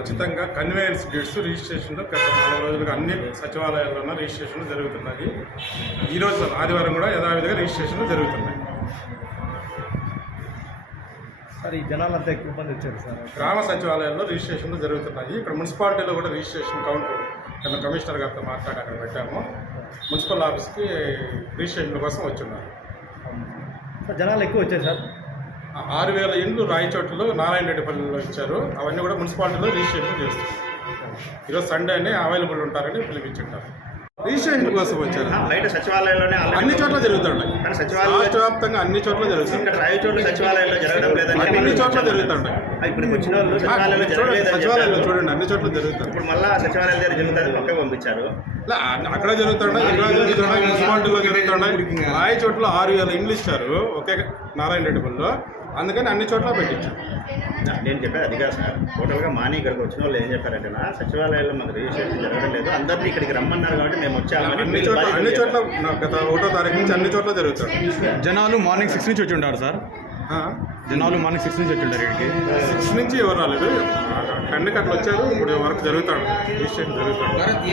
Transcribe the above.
ఉచితంగా కన్వేయన్స్ గిడ్స్ రిజిస్ట్రేషన్లు గత నాలుగు రోజులుగా అన్ని సచివాలయాల్లోనూ రిజిస్ట్రేషన్లు జరుగుతున్నాయి. ఈ రోజు ఆదివారం కూడా యథావిధిగా రిజిస్ట్రేషన్లు జరుగుతున్నాయి. సార్ ఈ జనాలంతా ఎక్కువ మంది వచ్చారు సార్. గ్రామ సచివాలయాల్లో రిజిస్ట్రేషన్లు జరుగుతున్నాయి. ఇక్కడ మున్సిపాలిటీలో కూడా రిజిస్ట్రేషన్ కౌంటర్ కింద కమిషనర్ గారితో మాట్లాడి అక్కడ పెట్టాము. మున్సిపల్ ఆఫీస్కి రిజిస్ట్రేషన్ కోసం వచ్చున్నారు. సార్ జనాలు ఎక్కువ వచ్చారు సార్. ఆరు వేల ఇండ్లు రాయచోట్లలో నారాయణ రెడ్డిపల్లిలో ఇచ్చారు. అవన్నీ కూడా మున్సిపాలిటీలో రిజిస్ట్రేషన్ చేస్తారు. ఈరోజు సండే అని అవైలబుల్ ఉంటారని పిలిపించుంటారు. రిజిస్ట్రేషన్ కోసం వచ్చారు. బయట సచివాలయంలోనే ఆల్రెడీ అన్ని చోట్ల సచివాలయం రాష్ట్ర వ్యాప్తంగా అన్ని చోట్ల జరుగుతుంది. ఇక్కడ సచివాలయంలో జరగడం లేదని అన్ని చోట్ల జరుగుతుంటాయి. ఇప్పుడు వచ్చిన వాళ్ళు సచివాలయంలో చూడండి సచివాలయంలో అన్ని చోట్ల జరుగుతుంది. ఇప్పుడు మళ్ళా సచివాలయం దగ్గర జరుగుతుంది పక్కకు పంపించారు. అక్కడ జరుగుతున్నాయి ఇక్కడ జరుగుతున్నాయి మున్సిపాలిటీలో జరుగుతున్నాయి రాయ చోట్ల ఆరు వేల ఇండ్లు ఇచ్చారు ఒకే నారాయణ రెడ్డిపల్లిలో అందుకని అన్ని చోట్ల పెట్టించారు. నేను చెప్పేది అది కాదు సార్. టోటల్గా మాని ఇక్కడికి వచ్చిన వాళ్ళు ఏం చెప్పారంటే నా సచివాలయంలో మాకు రిజిస్ట్రేషన్ జరగడం లేదు. అందరినీ ఇక్కడికి రమ్మన్నారు కాబట్టి మేము అన్ని చోట్ల అన్ని చోట్ల గత ఒకటో తారీఖు నుంచి అన్ని చోట్ల జరుగుతుంది. జనాలు మార్నింగ్ సిక్స్ నుంచి వచ్చి ఉంటారు సార్. జనాలు మార్నింగ్ సిక్స్ నుంచి వచ్చి ఉంటారు ఇక్కడికి. సిక్స్ నుంచి ఎవరు రాలేదు? టెన్కి అట్లా వచ్చారు ఇప్పుడు వరకు జరుగుతాడు. రిజిస్ట్రేషన్ జరుగుతాడు